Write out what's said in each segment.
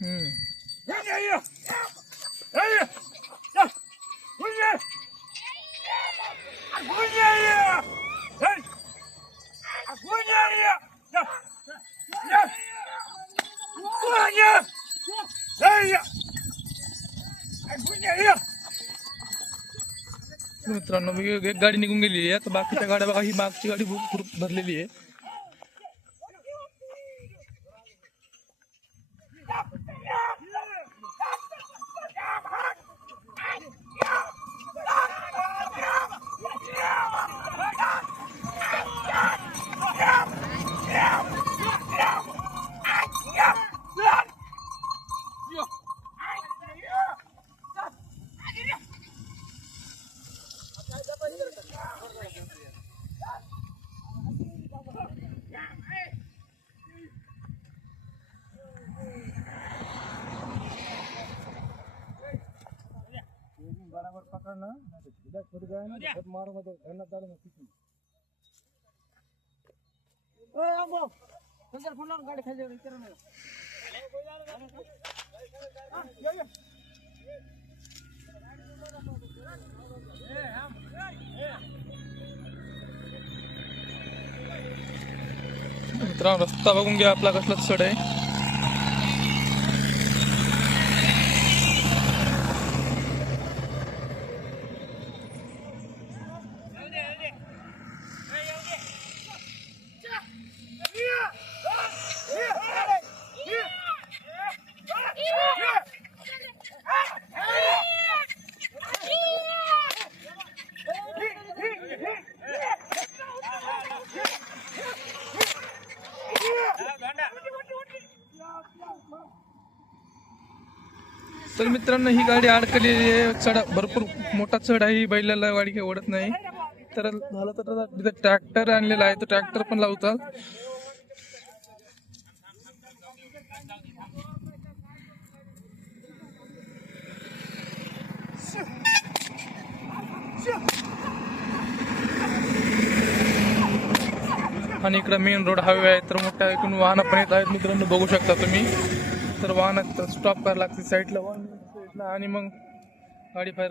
हम्म मित्रांनो मी एक गाडी निघून गेलेली आहे. तर बाकीच्या गाड्या बघा ही मागची गाडी खूप भरलेली आहे. गाडी खाली विचारा मित्रांनो रस्ता बघून घ्या आपला कसला चढ आहे. तर मित्रांनो ही गाडी अडकलेली आहे. चढा भरपूर मोठा चढ आहे. ही बैलाला गाडी काही ओढत नाही. तर झालं तर तिथे ट्रॅक्टर आणलेला आहे. तो ट्रॅक्टर पण लावतात आणि इकडे मेन रोड हायवे आहे. तर मोठ्या इकडून वाहनं पण येत आहेत. मित्रांनो बघू शकता तुम्ही. तर वाहन स्टॉप करायला लागते. साईडला वाहन साईडला आणि मग गाडी fire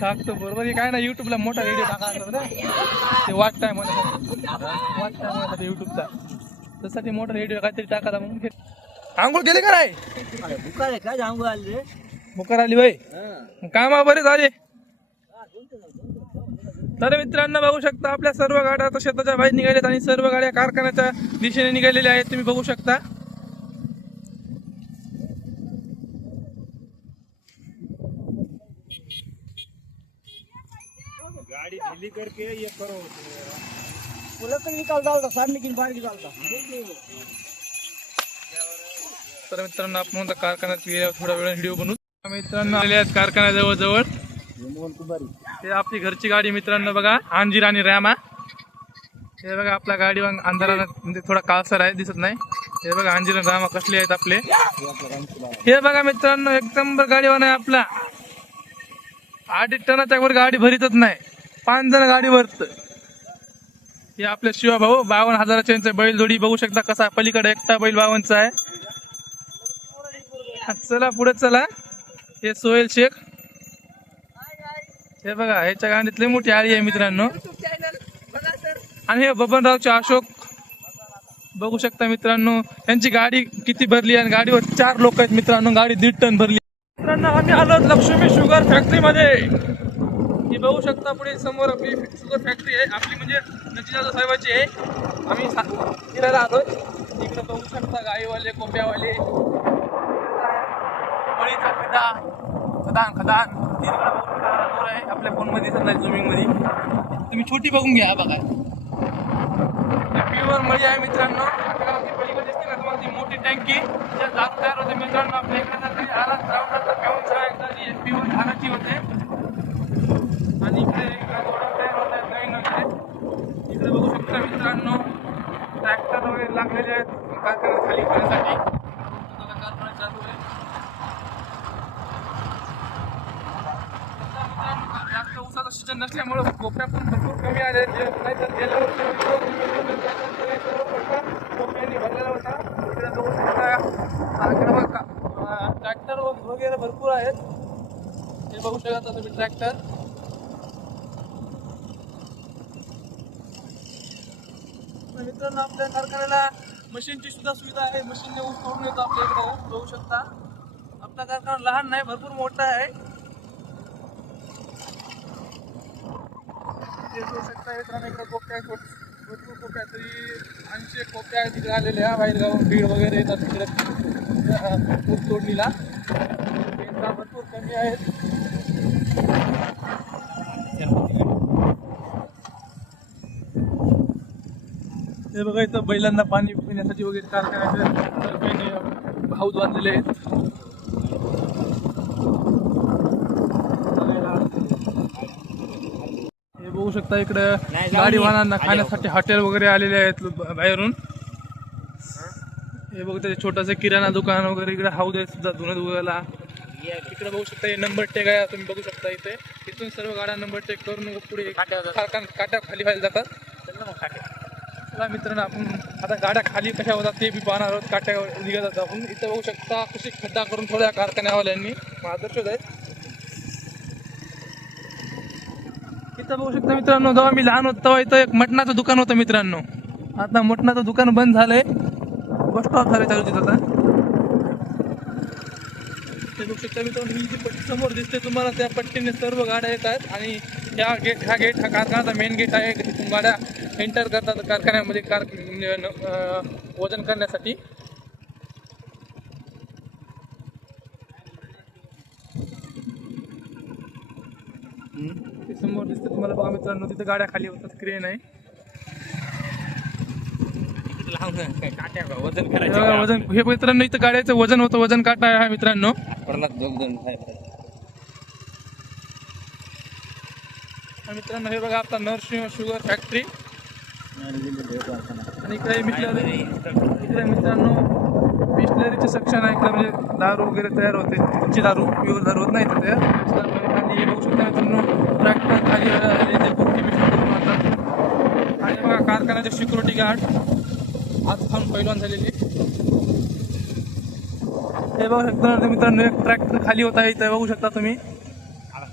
टाकतो बरोबर हे काय ना युट्यूबला मोठा व्हिडिओ टाकायचा ना ते वाट टाइम वाट टाइम होता युट्यूबचा त्यासाठी मोठा व्हिडिओ काहीतरी टाकायला म्हणून घेत आंघोळ केले का नाही? काय सांगू आले मुकार आली बाई. कामा बरे झाले. तर मित्रांनो बघू शकता आपल्या सर्व गाड्या आता शेताच्या बाहेर निघाल्यात आणि सर्व गाड्या कारखान्याच्या दिशेने निघालेल्या आहेत. तुम्ही बघू शकता. गाड़ी ढीली करके ये करो. तर मित्रांनो आपण आता कारखान्यात गेल्यावर थोडा वेळ व्हिडिओ बनवू. मित्रांनो आले आहेत कारखान्याजवळ जवळ जवळ ते आपली घरची गाडी मित्रांनो बघा अंजीर आणि रॅमा. हे बघा आपल्या गाडी अंधाराला म्हणजे थोडा काळसर आहे दिसत नाही. हे बघा अंजीर आणि रामा कसले आहेत आपले. हे बघा मित्रांनो एक नंबर गाडीवान आहे आपला. आठ टनाच्या वर गाडी भरीतच नाही. पाच जण गाडी भरत हे आपले शिवा भाऊ बावन्न हजाराच्या यांचं बैल जोडी बघू शकता कसा पलीकडे एकटा बैल बावनचा आहे. चला पुढे चला. हे सोहेल शेख. हे बघा ह्याच्या गाडीतले मोठी आळी आहे मित्रांनो. आणि हे बबनरावचे अशोक. बघू शकता मित्रांनो यांची गाडी किती भरली आणि गाडीवर चार लोक आहेत मित्रांनो गाडी दीड टन भरली. मित्रांनो आम्ही आलो लक्ष्मी शुगर फॅक्टरीमध्ये. ही बघू शकता पुढे समोर आपली सुद्धा फॅक्टरी आहे. आपली म्हणजे नचिदादा साहेबाची आहे. आम्ही फिरायला आलो इकडे बघू शकता गाईवाले कोप्यावाले बळीचा खदा खदान खदान. दूर आहे. आपल्या फोनमध्ये दिसत नाही मध्ये तुम्ही छोटी बघून घ्या बघा. प्युअर मळी आहे मित्रांनो. आपल्याला ती पलीकडे दिसते ना तुम्हाला ती मोठी टँकी त्या जात तयार होते मित्रांनो आपल्या इकडे जर कधी आला राऊंड तर घेऊन जा एकदा ती प्युअर धाराची होते आणि इकडे इकडे गोडा तयार होत आहेत नवीन वगैरे इकडे बघू शकता मित्रांनो ट्रॅक्टर वगैरे लागलेले आहेत खाली करण्यासाठी. आता कारखाना चालू आहे जास्त ऊसाचा सीजन नसल्यामुळे कोपऱ्या पण भरपूर कमी आले नाही तर गेल्या वर्षी कोपऱ्यांनी भरलेला होता इकडे बघू ट्रॅक्टर वगैरे भरपूर आहेत हे बघू शकता तुम्ही ट्रॅक्टर मित्रांनो आपल्या कारखान्याला मशीनची सुद्धा सुविधा आहे. मशीनने ऊस तोडून येतो आपल्या इकडे. हो, ऊस बघू शकता. आपला कारखाना लहान नाही भरपूर मोठा आहे. ते बघू शकता. मित्रांनो इकडे कोप्या आहेत भरपूर कोप्या तरी ऐंशी एक कोप्या आहेत तिकडे आलेल्या. बाहेरगाव भीड वगैरे येतात तिकडे. अं, ऊस तोडणीला. यंत्रा भरपूर कमी आहेत. हे बघा इथं बैलांना पाणी पिण्यासाठी वगैरे कारखान्याचे तर्फेने भाऊ बांधलेले आहेत. हे बघू शकता इकडं गाडीवानांना खाण्यासाठी हॉटेल वगैरे आलेले आहेत बाहेरून. हे बघू छोटंसं किराणा दुकान वगैरे इकडे हाऊद आहे सुद्धा धुणं धुवायला. इकडे बघू शकता हे नंबर टेक आहे तुम्ही बघू शकता इथे. इथून सर्व गाड्या नंबर टेक करून पुढे काट्या खाली व्हायला जातात. चला मित्रांनो आपण आता गाड्या खाली कशा होतात ते बी पाहणार आहोत. काट्या निघत जातात आपण इथं बघू शकता कशी खड्डा करून थोड्या कारखान्यावाल्यांनी आदर्श आहे इथं बघू शकता मित्रांनो जेव्हा मी लहान होतो तेव्हा इथं एक मटणाचं दुकान होतं मित्रांनो. आता मटणाचं दुकान बंद झालंय. बस स्टॉप झालं चालू तिथं आता. ते बघू शकता मित्रांनो ही जी पट्टी समोर दिसते तुम्हाला त्या पट्टीने सर्व गाड्या येतात आणि ह्या गेट हा गेट हा कारखानाचा मेन गेट आहे. गाड्या एंटर करतात कारखान्यामध्ये कार वजन करण्यासाठी. समोर दिसतं तुम्हाला बघा मित्रांनो तिथे गाड्या खाली होतात क्रेन आहे. वजन वजन हे मित्रांनो इथं गाड्याचं वजन होतं वजन काटा आहे हा मित्रांनो. मित्रांनो हे बघा आपला नरसिंह शुगर फॅक्टरी आणि इकडे मिसलरी इकडे मित्रांनो मिशनरीचे सेक्शन आहे इकडे म्हणजे दारू वगैरे तयार होते. कच्ची दारू प्युअर दारू होत नाही मित्रांनो, आणि हे बघू शकता मित्रांनो ट्रॅक्टर खाली ते आणतात आणि बघा कारखान्याचे सिक्युरिटी गार्ड आज खाऊन पैलवान झालेले हे बघू शकता मित्रांनो एक ट्रॅक्टर खाली होता इथं बघू शकता तुम्ही.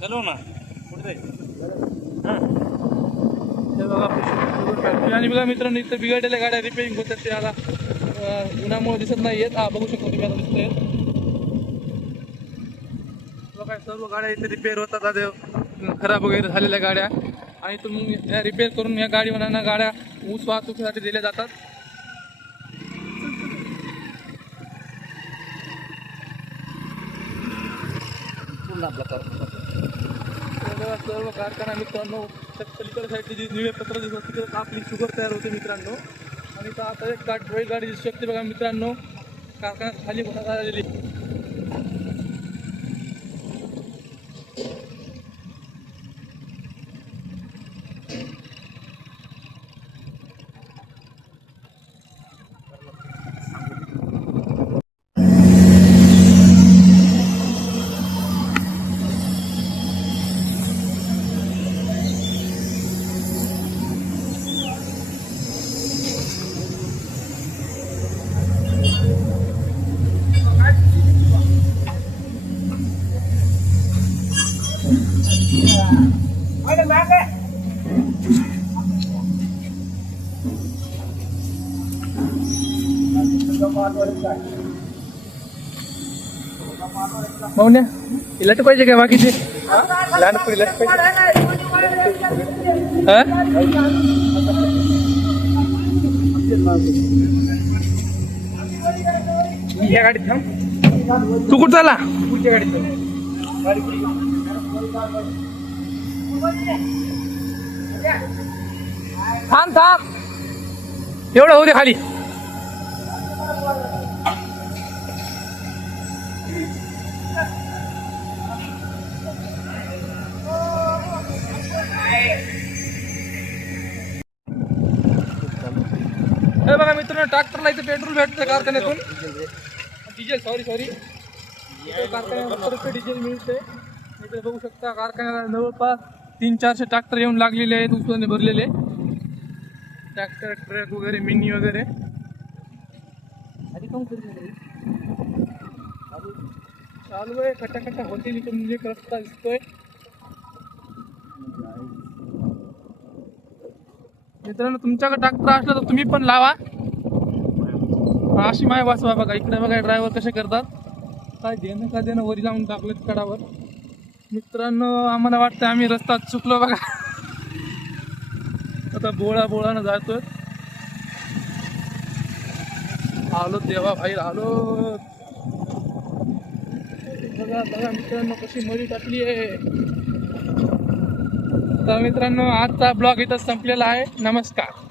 चलो ना. कुठे? हे बघा आणि बघा मित्रांनो इथं बिघडलेल्या गाड्या रिपेअरिंग होतात ते आता उन्हामुळे दिसत नाही येत. हा बघू शकता तुम्ही आता बघा सर्व गाड्या इथे रिपेअर होतात आता खराब वगैरे झालेल्या गाड्या. आणि इथून मग या रिपेअर करून या गाडीवाल्यांना गाड्या ऊस वाहतुकीसाठी दिल्या जातात. सर्व कारखाना मित्रांनो त्या पलीकडे साईडची जी निळे पत्र दिसत तिकडे आपली शुगर तयार होते मित्रांनो. आणि तर आता एक गाडी बैलगाडी दिसू शकते बघा मित्रांनो. कारखान्यात खाली घोषणा आलेली. माऊन्या लट पाहिजे काय बाकीचे? लहानपणी लट पाहिजे हा? या गाडीत थांब. तू कुठं चालला? पुढच्या गाडीत थांब थांब. एवढं होऊ दे खाली. हे बघा मित्रांनो ट्रॅक्टरला इथे पेट्रोल भेटतं कारखान्यातून. डिझेल सॉरी सॉरी कारखान्यात डिझेल मिळते इथे बघू शकता कारखान्याला जवळपास तीन चारशे ट्रॅक्टर येऊन लागलेले आहेत उचलून भरलेले. ट्रॅक्टर ट्रक वगैरे मिनी वगैरे आधी काहून करत नाही रे? चालू आहे खटा खटा होते म्हणजे एक रस्ता दिसतोय. मित्रांनो तुमच्याकडे ट्रॅक्टर असला तर तुम्ही पण लावा. अशी माय वाचवा बघा इकडे बघा ड्रायव्हर कसे करतात. काय देणं का देणं वरी लावून टाकलं कडावर. मित्रांनो आम्हाला वाटतं आम्ही रस्ता चुकलो बघा. आता बोळा बोळानं जातोय. आलो देवा भाई आलो. बघा बघा मित्रांनो कशी मरी टाकली आहे. तर मित्रांनो आजचा ब्लॉग इथं संपलेला आहे. नमस्कार.